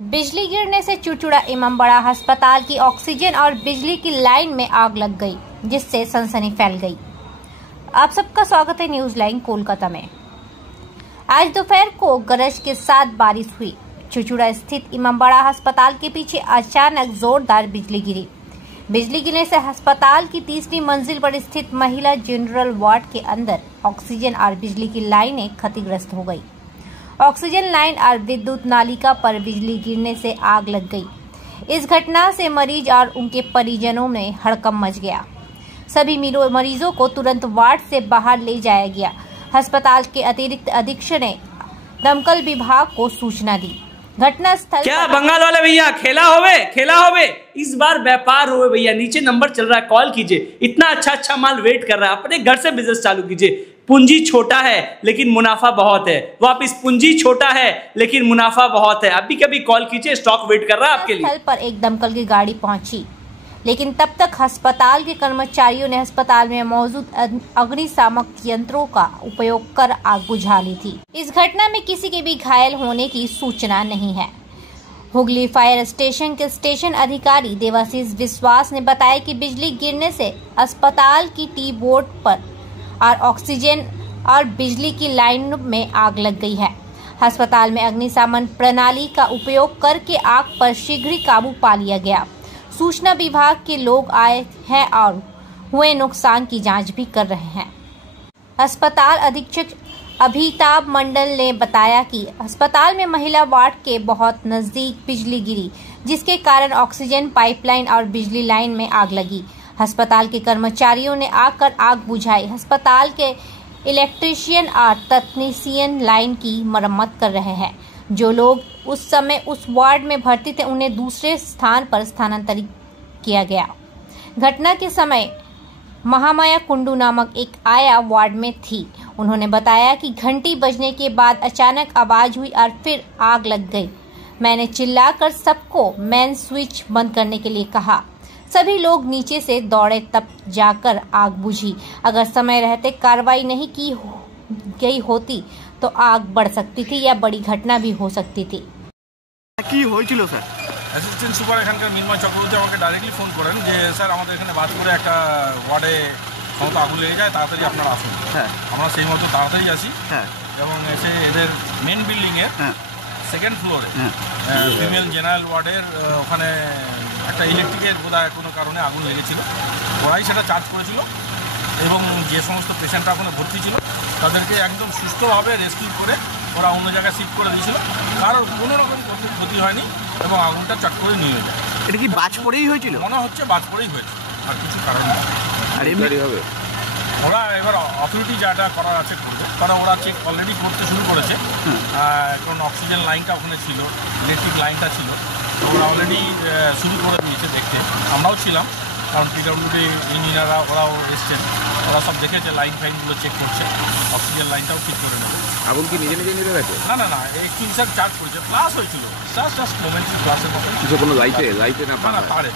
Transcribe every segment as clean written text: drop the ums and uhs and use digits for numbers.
बिजली गिरने से चुचुड़ा इमामबाड़ा अस्पताल की ऑक्सीजन और बिजली की लाइन में आग लग गई, जिससे सनसनी फैल गई। आप सबका स्वागत है न्यूज लाइन कोलकाता में। आज दोपहर को गरज के साथ बारिश हुई। चुचुड़ा स्थित इमामबाड़ा अस्पताल के पीछे अचानक जोरदार बिजली गिरी। बिजली गिरने से अस्पताल की तीसरी मंजिल पर स्थित महिला जनरल वार्ड के अंदर ऑक्सीजन और बिजली की लाइनें क्षतिग्रस्त हो गई। ऑक्सीजन लाइन और विद्युत नालिका पर बिजली गिरने से आग लग गई। इस घटना से मरीज और उनके परिजनों में हड़कंप मच गया। सभी मरीजों को तुरंत वार्ड से बाहर ले जाया गया। अस्पताल के अतिरिक्त अधीक्षक ने दमकल विभाग को सूचना दी। घटना स्थल क्या बंगाल वाले भैया खेला होवे इस बार व्यापार होवे भैया। नीचे नंबर चल रहा है, कॉल कीजिए। इतना अच्छा माल वेट कर रहा है, अपने घर से बिजनेस चालू कीजिए। पूंजी छोटा है लेकिन मुनाफा बहुत है। वापिस पूंजी छोटा है लेकिन मुनाफा बहुत है। अभी कभी कॉल कीजिए, स्टॉक वेट कर रहा है आपके लिए। स्थल पर एक दमकल की गाड़ी पहुंची, लेकिन तब तक अस्पताल के कर्मचारियों ने अस्पताल में मौजूद अग्निशामक यंत्रों का उपयोग कर आग बुझा ली थी। इस घटना में किसी के भी घायल होने की सूचना नहीं है। हुगली फायर स्टेशन के स्टेशन अधिकारी देवाशीष विश्वास ने बताया कि बिजली गिरने से अस्पताल की टी बोर्ड पर और ऑक्सीजन और बिजली की लाइन में आग लग गई है। अस्पताल में अग्निशमन प्रणाली का उपयोग करके आग पर शीघ्र ही काबू पा लिया गया। सूचना विभाग के लोग आए हैं और हुए नुकसान की जांच भी कर रहे हैं। अस्पताल अधीक्षक अभिताभ मंडल ने बताया कि अस्पताल में महिला वार्ड के बहुत नजदीक बिजली गिरी, जिसके कारण ऑक्सीजन पाइपलाइन और बिजली लाइन में आग लगी। अस्पताल के कर्मचारियों ने आकर आग बुझाई। अस्पताल के इलेक्ट्रीशियन और तकनीशियन लाइन की मरम्मत कर रहे हैं। जो लोग उस समय उस वार्ड में भर्ती थे, उन्हें दूसरे स्थान पर स्थानांतरित किया गया। घटना के समय महामाया कुंडू नामक एक आया वार्ड में थी। उन्होंने बताया कि घंटी बजने के बाद अचानक आवाज हुई और फिर आग लग गई। मैंने चिल्लाकर सबको मेन स्विच बंद करने के लिए कहा। सभी लोग नीचे से दौड़े, तब जाकर आग बुझी। अगर समय रहते कार्रवाई नहीं की गई होती तो आग बढ़ सकती थी या बड़ी घटना भी हो सकती थी। কি হয়েছিল স্যার? অ্যাসিস্ট্যান্ট সুপার এখানকার মিনময় চক্রবর্তী আমাকে ডাইরেক্টলি ফোন করেন যে স্যার আমাদের এখানে বাজপুরে একটা ওয়ার্ডে সমস্ত আগুন লেগে যায়, তাড়াতাড়ি আপনারা আসুন। হ্যাঁ, আমরা সেই মতো তাড়াতাড়ি আসি। হ্যাঁ, এবং এসে এদের মেন বিল্ডিংয়ের সেকেন্ড ফ্লোরে ফিমেল জেনারেল ওয়ার্ডের ওখানে একটা ইলেকট্রিকের বোধহয় কোনো কারণে আগুন লেগেছিল। ওরাই সেটা চার্জ করেছিল এবং যে সমস্ত পেশেন্টরা ওখানে ভর্তি ছিল তাদেরকে একদম সুস্থভাবে রেস্কিউ করে ওরা অন্য জায়গায় শিফট করে দিয়েছিল। কারোর কোনো রকম ক্ষতি হয়নি এবং আগুনটা চট করে নিয়ে যায়। এটা কি বাজ পড়েই হয়েছিল? মনে হচ্ছে বাজ পড়েই হয়েছে, আর কিছু কারণ নেই। আর এমনি হবে ওরা এবার অথরিটি যাটা করার আছে করবে, কারণ ওরা চেক অলরেডি করতে শুরু করেছে। কারণ অক্সিজেন লাইনটা ওখানে ছিল, ইলেকট্রিক লাইনটা ছিল, ওরা অলরেডি শুরু করে দিয়েছে দেখতে। আমরাও ছিলাম, কারণ পিডব্লিউডি ইঞ্জিনিয়াররা ওরাও এসছেন, ওরা সব দেখেছে, লাইন ফাইনগুলো চেক করছে, অক্সিজেন লাইনটাও ঠিক করে নেবে। আগুন কি নিজে নিজে নিভে গেছে? না একটু হিসাব চার্জ করেছে, প্লাস হয়েছিল জাস্ট মোমেন্টারি প্লাসের মতো। কিছু কোনো লাইটে না তারে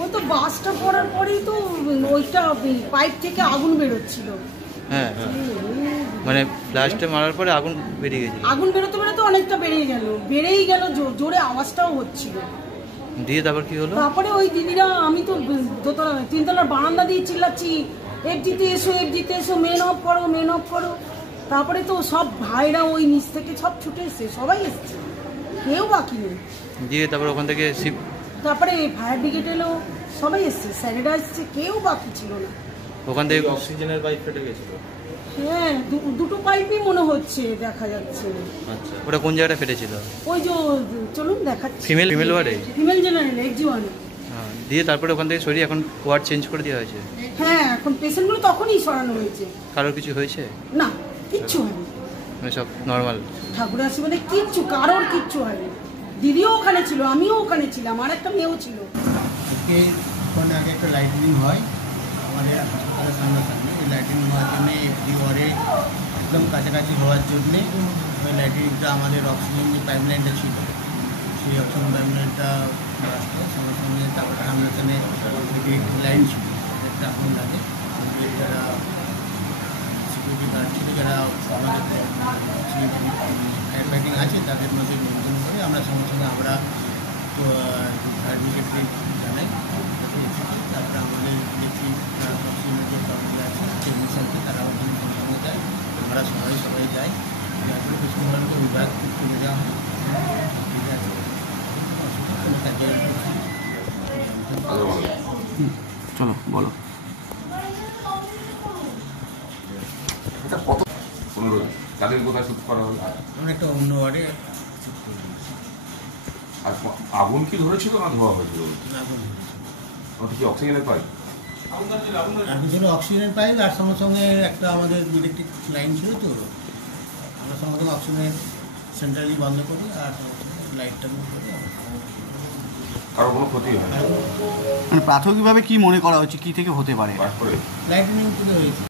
ও তো বাসটা পড়ার পরেই তো ওইটা পাইপ থেকে আগুন বেরোচ্ছিল। হ্যাঁ, মানে ব্লাস্টে মারার পরে আগুন বেরিয়ে গেছিল। আগুন বেরোতে অনেকটা বেড়েই গেল, জোরে আওয়াজটাও হচ্ছিল। দিয়ে তারপর কি হলো? তারপরে ওই দিদিরা, আমি তো তিনতলার বারান্দা দিয়ে চিল্লাচ্ছি, এফডিতে এসো, মেন অফ করো। তারপরে তো সব ভাইরা ওই নিচ থেকে সব ছুটে এসছে, সবাই এসছে, কেউ বাকি নেই। দিয়ে তারপর ওখান থেকে তারপরে ফায়ার ব্রিগেড এলো, সবাই এসছে, স্যারেরা এসছে, কেউ বাকি ছিল না। ওখান থেকে অক্সিজেনের পাইপ ফেটে গেছিল। হ্যাঁ, দুটো পাইপই মনে হচ্ছে দেখা যাচ্ছে। আচ্ছা, ওটা কোন জায়গাটা ফেটেছিল? ওই যে চলুন দেখাচ্ছি। ফিমেল ওয়ার্ডে? ফিমেল জেনারেল এক্সিওয়ানে। দিয়ে তারপরে ওখান থেকে সরিয়ে এখন ওয়ার্ড চেঞ্জ করে দেওয়া হয়েছে? হ্যাঁ, এখন পেশেন্টগুলো তখনই সরানো হয়েছে। কারোর কিছু হয়েছে? না, কিচ্ছু হয়নি, মানে সব নর্মাল। ঠাকুর আশীর্বাদে কারোর কিচ্ছু হয়নি। দিদিও ওখানে ছিল, আমিও ওখানে ছিলাম, আর একটা মেয়েও ছিল। ওখানে আগে একটা লাইটিনিং হয় আমাদের হাসপাতালের সামনাসামনি। ওই লাইটিনিং হওয়ার জন্যে এফডি ওয়ার্ডে একদম কাছাকাছি হওয়ার জন্যে ওই লাইটিনিংটা আমাদের অক্সিজেন যে পাইপলাইনটা ছিল, সেই অক্সিজেন পাইপলাইনটা রাস্তার সামনাসামনি, তারপরে সামনাসামনি লাইন ছিল, একটা আগুন লাগে। তারা সিকিউরিটি গার্ড ছিল যারা আমাদের ফায়ার ফাইটিং আছে তাদের মধ্যে নিয়ন্ত্রণ করে আমরা সঙ্গে সঙ্গে আমরা ফায়ার ব্রিগেডকে জানাই তারপরে আমাদের ইলেকট্রিক অক্সিজেনের যে প্রবলেম আছে টেকনিশিয়ানকে তারাও সঙ্গে সঙ্গে যায় আমরা সবাই যাই আসলে পশ্চিমবঙ্গকে বিভাগ তুলে দেওয়া হয় ঠিক আছে কোনো চলো বলো এটা কত 15 তাদের কোথায় শুট করা হলো আমরা একটা অন্য ওয়ার্ডে আর আগুন কি ধরেছিল না ধোয়া হয়েছিল আগুন ওটা কি অক্সিজেনের পাইপ আগুন ছিল অক্সিজেনের পাইপ আর সঙ্গে সঙ্গে একটা আমাদের ইলেকট্রিক লাইন ছিল তো আমরা সঙ্গে সঙ্গে অক্সিজেনের সেন্ট্রালি বন্ধ করি আর লাইটটা করি কারো কোনো ক্ষতি হয় মানে প্রাথমিকভাবে কি মনে করা হচ্ছে কি থেকে হতে পারে বাস করে লাইটিনিং করে হয়েছে